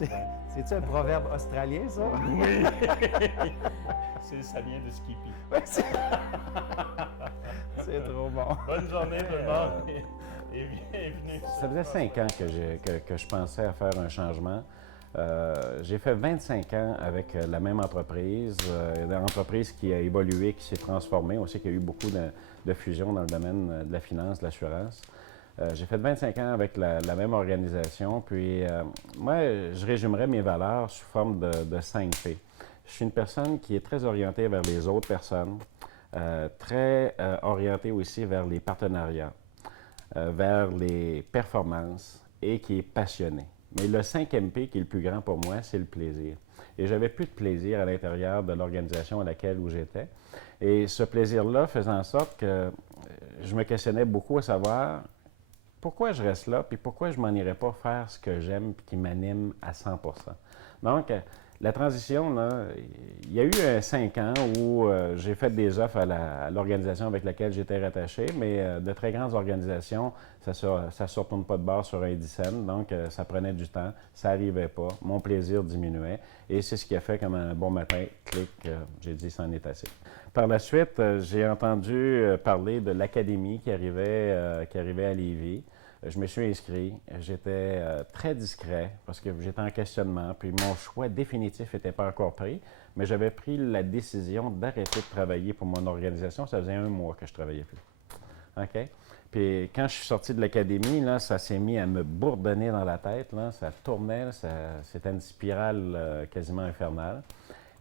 C'est-tu un proverbe australien, ça? Oui! Ça vient de Skippy. Ouais, c'est trop bon. Bonne journée tout le monde et bienvenue. Ça faisait 5 ans que je pensais à faire un changement. J'ai fait 25 ans avec la même entreprise, une entreprise qui a évolué, qui s'est transformée. On sait qu'il y a eu beaucoup de fusions dans le domaine de la finance, de l'assurance. J'ai fait 25 ans avec la même organisation, puis moi, je résumerais mes valeurs sous forme de 5 P. Je suis une personne qui est très orientée vers les autres personnes, très orientée aussi vers les partenariats, vers les performances et qui est passionnée. Mais le 5e P qui est le plus grand pour moi, c'est le plaisir. Et j'avais plus de plaisir à l'intérieur de l'organisation à laquelle j'étais. Et ce plaisir-là faisait en sorte que je me questionnais beaucoup à savoir pourquoi je reste là, puis pourquoi je m'en irais pas faire ce que j'aime, puis qui m'anime à 100 %. Donc, la transition, là, il y a eu 5 ans où j'ai fait des offres à l'organisation avec laquelle j'étais rattaché, mais de très grandes organisations, ça ne se retourne pas de bord sur un 10 cents, donc ça prenait du temps, ça n'arrivait pas, mon plaisir diminuait, et c'est ce qui a fait comme un bon matin, clic, j'ai dit, c'en est assez. Par la suite, j'ai entendu parler de l'académie qui arrivait à Lévis. Je me suis inscrit. J'étais très discret parce que j'étais en questionnement. Puis mon choix définitif n'était pas encore pris, mais j'avais pris la décision d'arrêter de travailler pour mon organisation. Ça faisait 1 mois que je ne travaillais plus. OK? Puis quand je suis sorti de l'académie, là, ça s'est mis à me bourdonner dans la tête. Là, ça tournait, c'était une spirale quasiment infernale.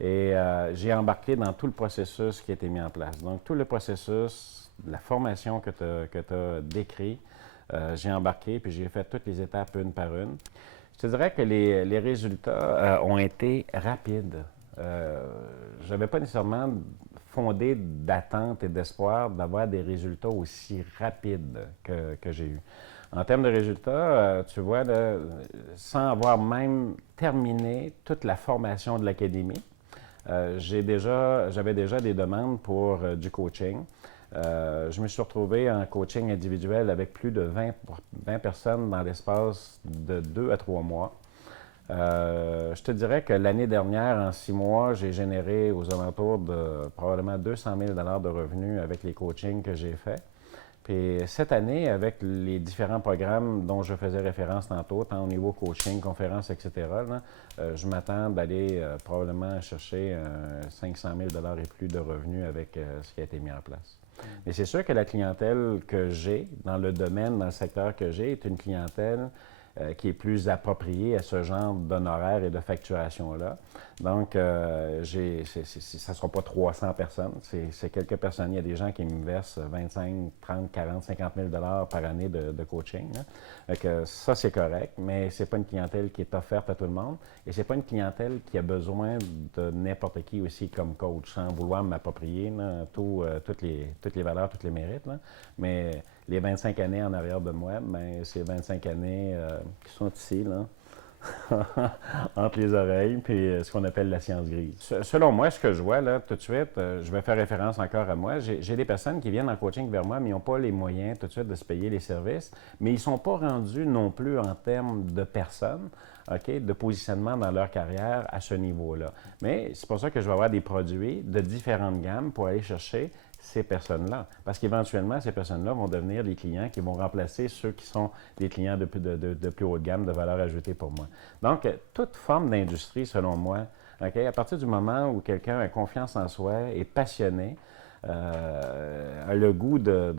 Et j'ai embarqué dans tout le processus qui a été mis en place. Donc, tout le processus, la formation que tu as décrit, j'ai embarqué, puis j'ai fait toutes les étapes une par une. Je te dirais que les résultats ont été rapides. Je n'avais pas nécessairement fondé d'attente et d'espoir d'avoir des résultats aussi rapides que j'ai eu. En termes de résultats, tu vois, là, sans avoir même terminé toute la formation de l'académie, j'avais déjà des demandes pour du coaching. Je me suis retrouvé en coaching individuel avec plus de 20 personnes dans l'espace de 2 à 3 mois. Je te dirais que l'année dernière, en 6 mois, j'ai généré aux alentours de probablement 200 000 $ de revenus avec les coachings que j'ai faits. Puis cette année, avec les différents programmes dont je faisais référence tantôt, tant au niveau coaching, conférences, etc., là, je m'attends d'aller probablement chercher 500 000 $ et plus de revenus avec ce qui a été mis en place. Mais c'est sûr que la clientèle que j'ai dans le domaine, dans le secteur que j'ai, est une clientèle qui est plus appropriée à ce genre d'honoraires et de facturation-là. Donc, ça ne sera pas 300 personnes, c'est quelques personnes. Il y a des gens qui me versent 25, 30, 40, 50 000 $ par année de coaching. Donc, ça, c'est correct, mais ce n'est pas une clientèle qui est offerte à tout le monde et ce n'est pas une clientèle qui a besoin de n'importe qui aussi comme coach, sans vouloir m'approprier toutes les valeurs, tous les mérites. Là. Mais les 25 années en arrière de moi, ben, c'est 25 années qui sont ici, là. entre les oreilles, puis ce qu'on appelle la science grise. Selon moi, ce que je vois, là, tout de suite, je vais faire référence encore à moi, j'ai des personnes qui viennent en coaching vers moi, mais ils n'ont pas les moyens tout de suite de se payer les services, mais ils ne sont pas rendus non plus en termes de personnes, OK, de positionnement dans leur carrière à ce niveau-là. Mais c'est pour ça que je vais avoir des produits de différentes gammes pour aller chercher ces personnes-là. Parce qu'éventuellement, ces personnes-là vont devenir des clients qui vont remplacer ceux qui sont des clients de plus haute gamme, de valeur ajoutée pour moi. Donc, toute forme d'industrie, selon moi, okay, à partir du moment où quelqu'un a confiance en soi, est passionné, a le goût de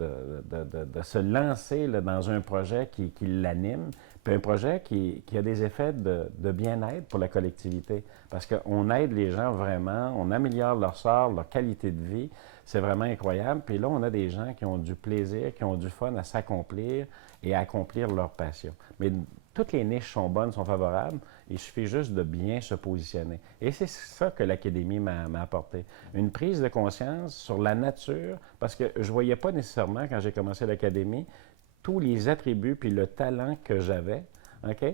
se lancer là, dans un projet qui l'anime, puis un projet qui a des effets de bien-être pour la collectivité. Parce qu'on aide les gens vraiment, on améliore leur sort, leur qualité de vie. C'est vraiment incroyable. Puis là, on a des gens qui ont du plaisir, qui ont du fun à s'accomplir et à accomplir leur passion. Mais toutes les niches sont bonnes, sont favorables. Il suffit juste de bien se positionner. Et c'est ça que l'Académie m'a apporté. Une prise de conscience sur la nature, parce que je ne voyais pas nécessairement, quand j'ai commencé l'Académie, tous les attributs puis le talent que j'avais, OK?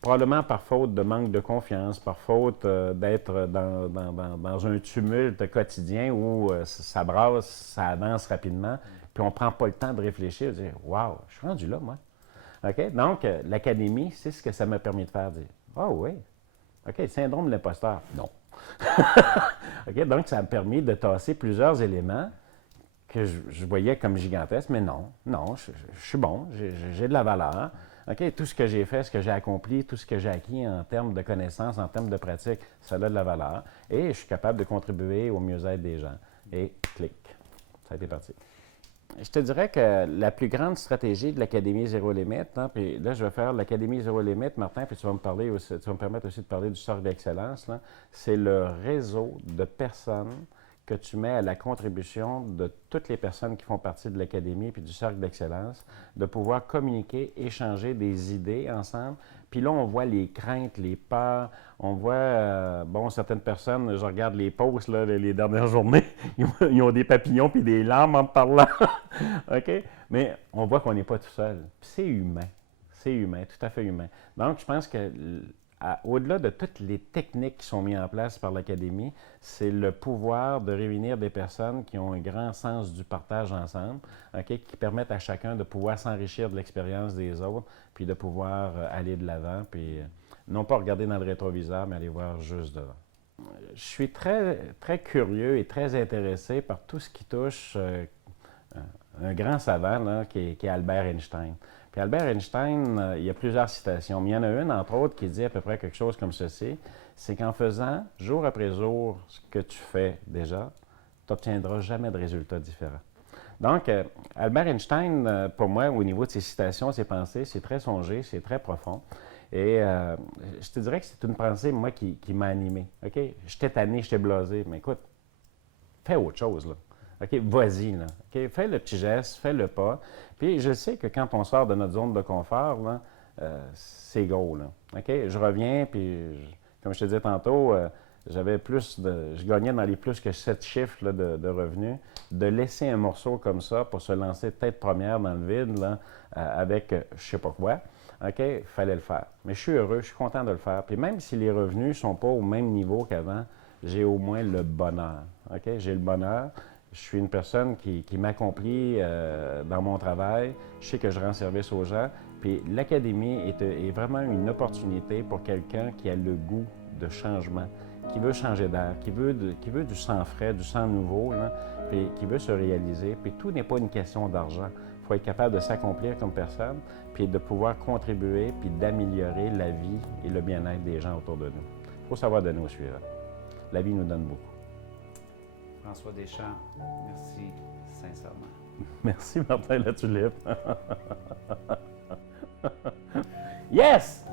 Probablement par faute de manque de confiance, par faute d'être dans un tumulte quotidien où ça brasse, ça avance rapidement, puis on ne prend pas le temps de réfléchir, de dire « Wow, je suis rendu là, moi. » OK? Donc, l'Académie, c'est ce que ça m'a permis de faire, dire « Ah oui, OK, syndrome de l'imposteur, non. OK, donc, ça m'a permis de tasser plusieurs éléments que je voyais comme gigantesques, mais non, je suis bon, j'ai de la valeur. OK, tout ce que j'ai fait, ce que j'ai accompli, tout ce que j'ai acquis en termes de connaissances, en termes de pratique, ça a de la valeur. Et je suis capable de contribuer au mieux-être des gens. Et clic, ça a été parti. Je te dirais que la plus grande stratégie de l'Académie Zéro Limite, hein, puis là, je vais faire l'Académie Zéro Limite, Martin, puis tu vas me permettre aussi de parler du Cercle d'excellence, c'est le réseau de personnes que tu mets à la contribution de toutes les personnes qui font partie de l'Académie puis du Cercle d'excellence, de pouvoir communiquer, échanger des idées ensemble. Puis là, on voit les craintes, les peurs, on voit, certaines personnes, je regarde les posts, là, les dernières journées, ils ont des papillons puis des larmes en parlant. OK? Mais on voit qu'on n'est pas tout seul. Puis c'est humain, tout à fait humain. Donc, je pense que au-delà de toutes les techniques qui sont mises en place par l'Académie, c'est le pouvoir de réunir des personnes qui ont un grand sens du partage ensemble, okay, qui permettent à chacun de pouvoir s'enrichir de l'expérience des autres, puis de pouvoir aller de l'avant, puis non pas regarder dans le rétroviseur, mais aller voir juste devant. Je suis très, très curieux et très intéressé par tout ce qui touche un grand savant là, qui est Albert Einstein. Puis Albert Einstein, il y a plusieurs citations, mais il y en a une, entre autres, qui dit à peu près quelque chose comme ceci, c'est qu'en faisant jour après jour ce que tu fais déjà, tu n'obtiendras jamais de résultats différents. Donc, Albert Einstein, pour moi, au niveau de ses citations, ses pensées, c'est très songé, c'est très profond. Et je te dirais que c'est une pensée, moi, qui m'a animé. OK? J'étais tanné, j'étais blasé, mais écoute, fais autre chose, là. OK, vas-y, là. OK, fais le petit geste, fais le pas. Puis je sais que quand on sort de notre zone de confort, là, c'est go, là. OK, je reviens, puis comme je te disais tantôt, je gagnais dans les plus que 7 chiffres là, de revenus. De laisser un morceau comme ça pour se lancer tête première dans le vide, là, avec je sais pas quoi, OK, il fallait le faire. Mais je suis heureux, je suis content de le faire. Puis même si les revenus ne sont pas au même niveau qu'avant, j'ai au moins le bonheur. OK, j'ai le bonheur. Je suis une personne qui m'accomplit dans mon travail. Je sais que je rends service aux gens. Puis l'Académie est vraiment une opportunité pour quelqu'un qui a le goût de changement, qui veut changer d'air, qui veut du sang frais, du sang nouveau, là, puis qui veut se réaliser. Puis tout n'est pas une question d'argent. Il faut être capable de s'accomplir comme personne, puis de pouvoir contribuer, puis d'améliorer la vie et le bien-être des gens autour de nous. Il faut savoir donner au suivant. La vie nous donne beaucoup. François Deschamps, merci sincèrement. Merci Martin Latulippe. Yes!